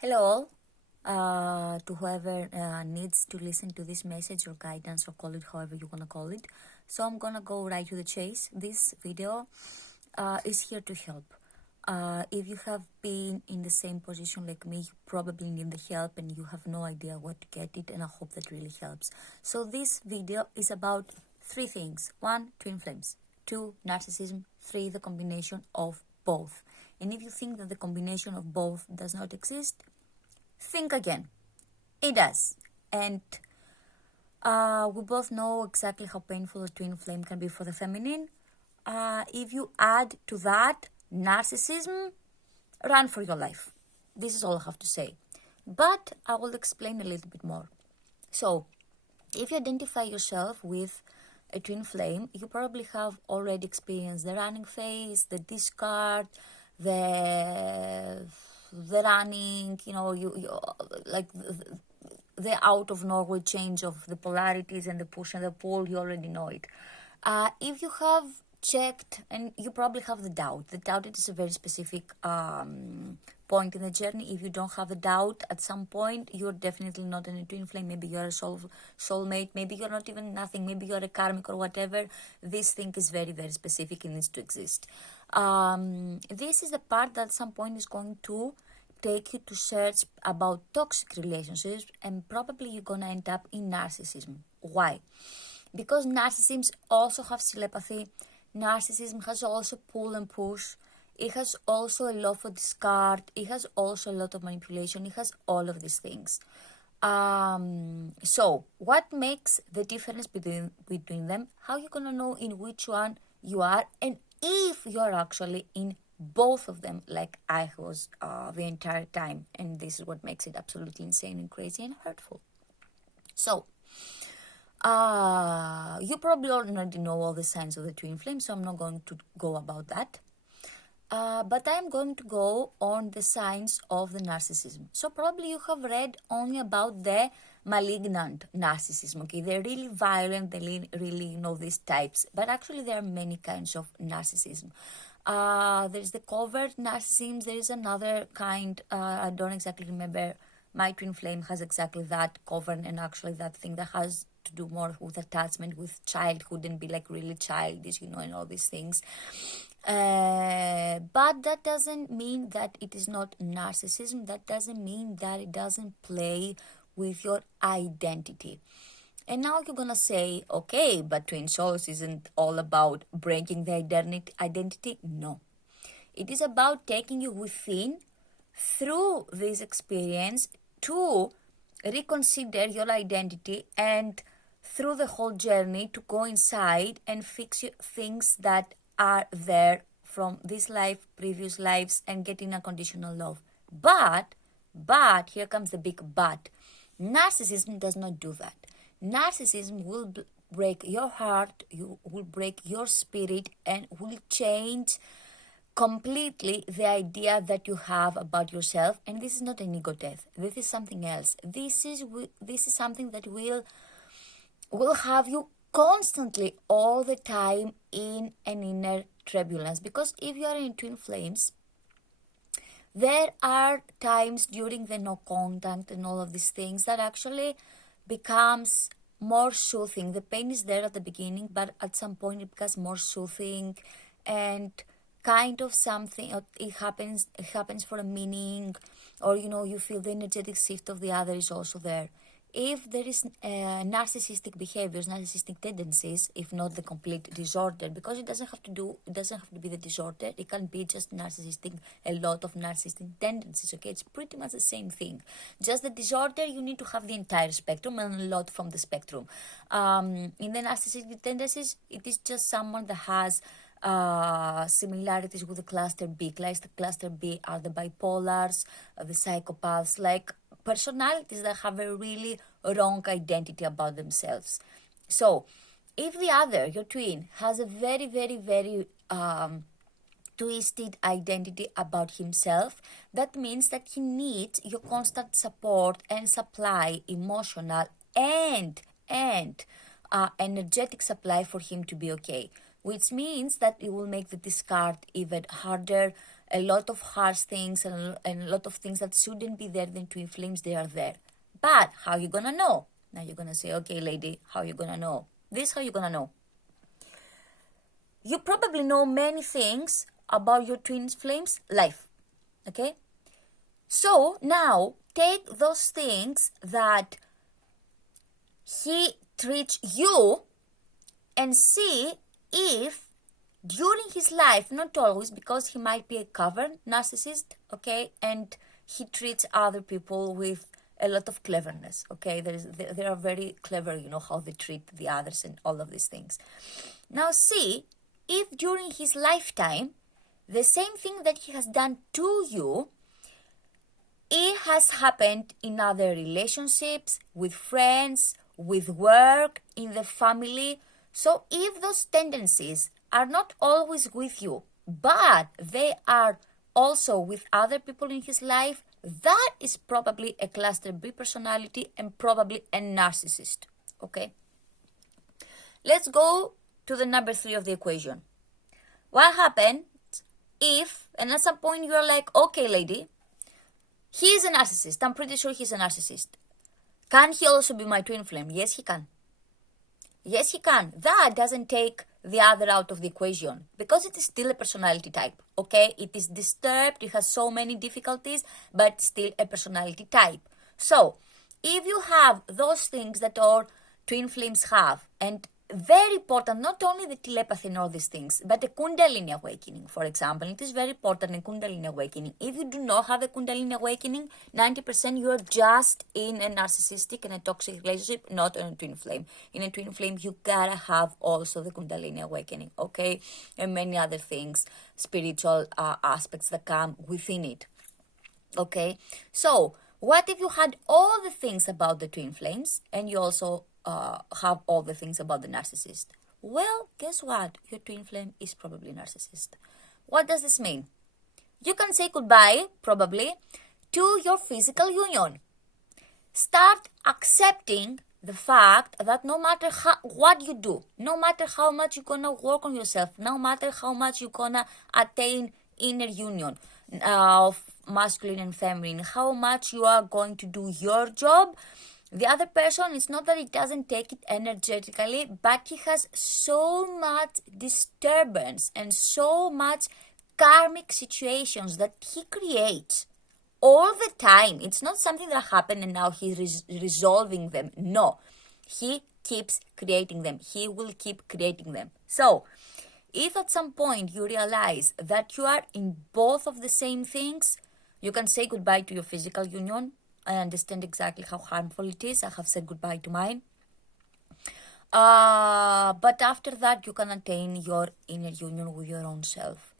Hello all, to whoever needs to listen to this message or guidance or call it however you want to call it. So I'm gonna go right to the chase. This video is here to help. If you have been in the same position like me, you probably need the help and you have no idea where to get it, and I hope that really helps. So this video is about three things. 1, twin flames. 2, narcissism. 3, the combination of both. And if you think that the combination of both does not exist, think again. It does. And we both know exactly how painful a twin flame can be for the feminine. If you add to that narcissism, run for your life. This is all I have to say. But I will explain a little bit more. So, if you identify yourself with a twin flame, you probably have already experienced the running phase, the discard, the running, you like the out of nowhere change of the polarities and the push and the pull. You already know it. If you have checked, and you probably have the doubt it is a very specific point in the journey. If you don't have a doubt at some point, you're definitely not in a twin flame. Maybe you're a soulmate, maybe you're not even nothing, maybe you're a karmic or whatever. This thing is very, very specific and needs to exist. This is the part that at some point is going to take you to search about toxic relationships, and probably you're gonna end up in narcissism. Why? Because narcissists also have telepathy. Narcissism has also pull and push. It has also a lot of discard. It has also a lot of manipulation. It has all of these things. So what makes the difference between them? How are you gonna know in which one you are, and if you're actually in both of them, like I was the entire time? And this is what makes it absolutely insane and crazy and hurtful. So you probably already know all the signs of the twin flame, so I'm not going to go about that. But I'm going to go on the signs of the narcissism. So probably you have read only about the malignant narcissism, okay? They're really violent, they really know these types, but actually there are many kinds of narcissism. There's the covert narcissism, there is another kind, I don't exactly remember. My twin flame has exactly that covert, and actually that thing that has to do more with attachment, with childhood, and be like really childish, and all these things. But that doesn't mean that it is not narcissism. That doesn't mean that it doesn't play with your identity. And now you're gonna say, okay, but twin souls isn't all about breaking the identity. No. It is about taking you within through this experience to reconsider your identity, and through the whole journey to go inside and fix things that are there from this life, previous lives, and getting unconditional love. But here comes the big but. Narcissism does not do that. Narcissism will break your heart, will break your spirit, and will change completely the idea that you have about yourself. And this is not an ego death. This is something else. This is something that will have you constantly, all the time, in an inner turbulence. Because if you are in twin flames, there are times during the no contact and all of these things that actually becomes more soothing. The pain is there at the beginning, but at some point it becomes more soothing, and kind of something, it happens for a meaning, or you feel the energetic shift of the other is also there. If there is narcissistic behaviors, narcissistic tendencies, if not the complete disorder, because it doesn't have to be the disorder, it can be just narcissistic, a lot of narcissistic tendencies, okay? It's pretty much the same thing. Just the disorder, you need to have the entire spectrum and a lot from the spectrum. In the narcissistic tendencies, it is just someone that has similarities with the cluster B. Cluster B are the bipolars, the psychopaths, like personalities that have a really wrong identity about themselves. So if the other, your twin, has a very, very, very twisted identity about himself, that means that he needs your constant support and supply, emotional and energetic supply, for him to be okay. Which means that it will make the discard even harder, a lot of harsh things and a lot of things that shouldn't be there, then twin flames, they are there. But how you gonna know? Now you're gonna say, okay, lady, how you gonna know? This how you gonna know. You probably know many things about your twin flames life. Okay? So now take those things that he treats you and see if during his life, not always, because he might be a covert narcissist, okay, and he treats other people with a lot of cleverness, okay. They are very clever, you know, how they treat the others and all of these things. Now see if during his lifetime the same thing that he has done to you, it has happened in other relationships, with friends, with work, in the family. So if those tendencies are not always with you, but they are also with other people in his life, that is probably a cluster B personality and probably a narcissist. Okay? Let's go to the number 3 of the equation. What happens if, and at some point you're like, okay, lady, he is a narcissist. I'm pretty sure he's a narcissist. Can he also be my twin flame? Yes, he can. Yes, he can. That doesn't take the other out of the equation because it is still a personality type, okay? It is disturbed, it has so many difficulties, but still a personality type. So, if you have those things that all twin flames have, and very important, not only the telepathy and all these things, but the Kundalini awakening, for example. It is very important in Kundalini awakening. If you do not have a Kundalini awakening, 90% you are just in a narcissistic and a toxic relationship, not in a twin flame. In a twin flame, you gotta have also the Kundalini awakening, okay? And many other things, spiritual aspects that come within it, okay? So, what if you had all the things about the twin flames and you also have all the things about the narcissist? Well, guess what? Your twin flame is probably narcissist. What does this mean? You can say goodbye, probably, to your physical union. Start accepting the fact that no matter what you do, no matter how much you're gonna work on yourself, no matter how much you're gonna attain inner union of masculine and feminine, how much you are going to do your job, the other person, it's not that he doesn't take it energetically, but he has so much disturbance and so much karmic situations that he creates all the time. It's not something that happened and now he's resolving them. No, he keeps creating them. He will keep creating them. So, if at some point you realize that you are in both of the same things, you can say goodbye to your physical union. I understand exactly how harmful it is. I have said goodbye to mine. But after that, you can attain your inner union with your own self.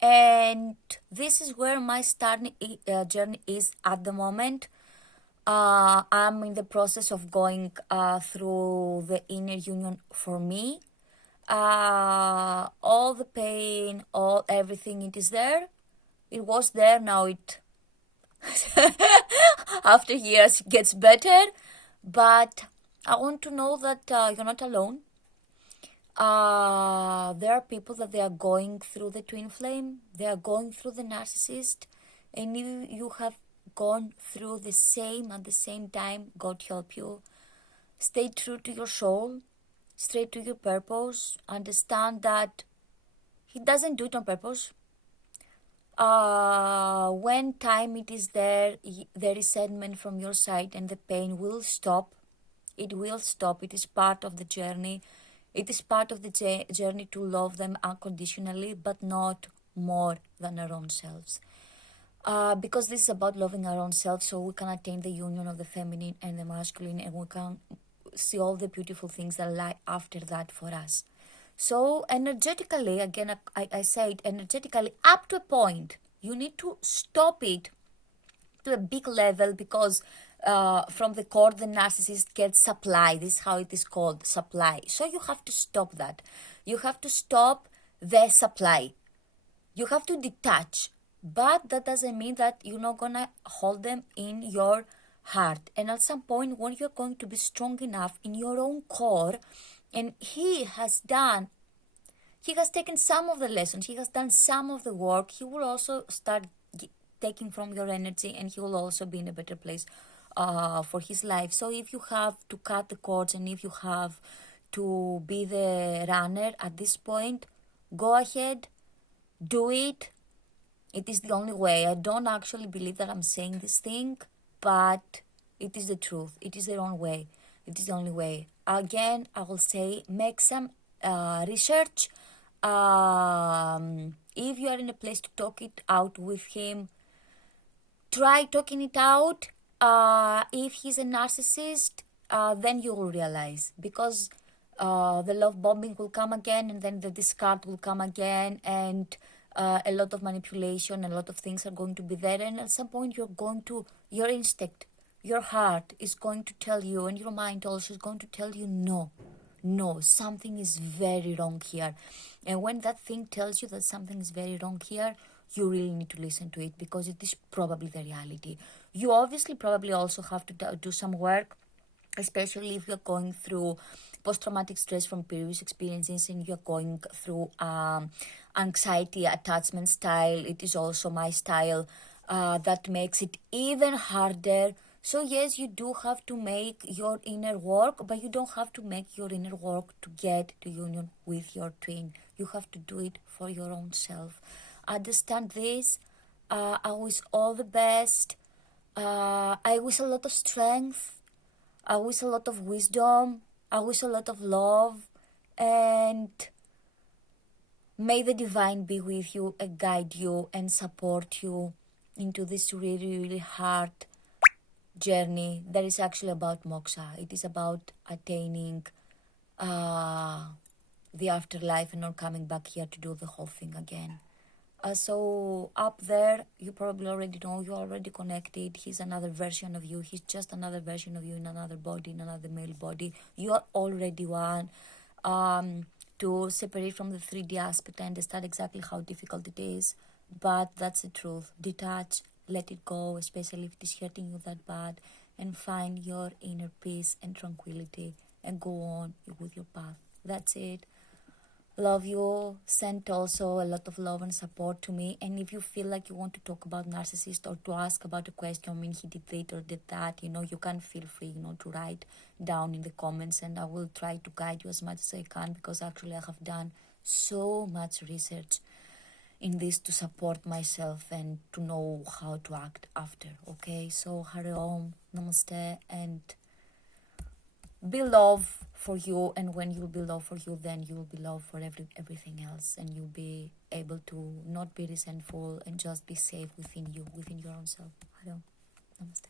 And this is where my journey is at the moment. I'm in the process of going through the inner union for me. All the pain, everything, it is there. It was there, now it after years it gets better. But I want to know that you're not alone. There are people that they are going through the twin flame, they are going through the narcissist, and if you have gone through the same at the same time, God help you. Stay true to your soul, stay to your purpose. Understand that he doesn't do it on purpose. When time it is there, the resentment from your side and the pain will stop. It will stop. It is part of the journey. It is part of the journey to love them unconditionally, but not more than our own selves. Because this is about loving our own selves, so we can attain the union of the feminine and the masculine, and we can see all the beautiful things that lie after that for us. So energetically, again, I said energetically, up to a point, you need to stop it to a big level, because from the core, the narcissist gets supply. This is how it is called, supply. So you have to stop that. You have to stop the supply. You have to detach. But that doesn't mean that you're not going to hold them in your heart. And at some point, when you're going to be strong enough in your own core, and he has done he has taken some of the lessons, he has done some of the work. He will also start taking from your energy, and he will also be in a better place for his life. So if you have to cut the cords, and if you have to be the runner at this point, go ahead, do it. It is the only way. I don't actually believe that I'm saying this thing, but it is the truth. It is the only way. It is the only way. Again, I will say, make some research. If you are in a place to talk it out with him, try talking it out. If he's a narcissist, then you will realize, because the love bombing will come again, and then the discard will come again, and a lot of manipulation, a lot of things are going to be there, and at some point your instinct, your heart is going to tell you, and your mind also is going to tell you, no, something is very wrong here. And when that thing tells you that something is very wrong here, you really need to listen to it, because it is probably the reality. You obviously probably also have to do some work, especially if you're going through post-traumatic stress from previous experiences, and you're going through anxiety attachment style. It is also my style. That makes it even harder. So yes, you do have to make your inner work, but you don't have to make your inner work to get to union with your twin. You have to do it for your own self. Understand this. I wish all the best. I wish a lot of strength. I wish a lot of wisdom. I wish a lot of love. And may the divine be with you and guide you and support you into this really, really hard journey that is actually about moksha. It is about attaining the afterlife and not coming back here to do the whole thing again. So up there, you probably already know, you're already connected. He's another version of you. He's just another version of you in another body, in another male body. You are already one. To separate from the 3D aspect, I understand exactly how difficult it is, but that's the truth. Detach, let it go, especially if it is hurting you that bad, and find your inner peace and tranquility and go on with your path. That's it. Love you. Send also a lot of love and support to me. And if you feel like you want to talk about narcissist or to ask about a question, I mean, he did this or did that, you can feel free, to write down in the comments, and I will try to guide you as much as I can, because actually I have done so much research in this to support myself and to know how to act after. Okay, so Hari Om, Namaste, and be love for you. And when you'll be love for you, then you'll be love for everything else, and you'll be able to not be resentful and just be safe within you, within your own self. Hari Om, Namaste.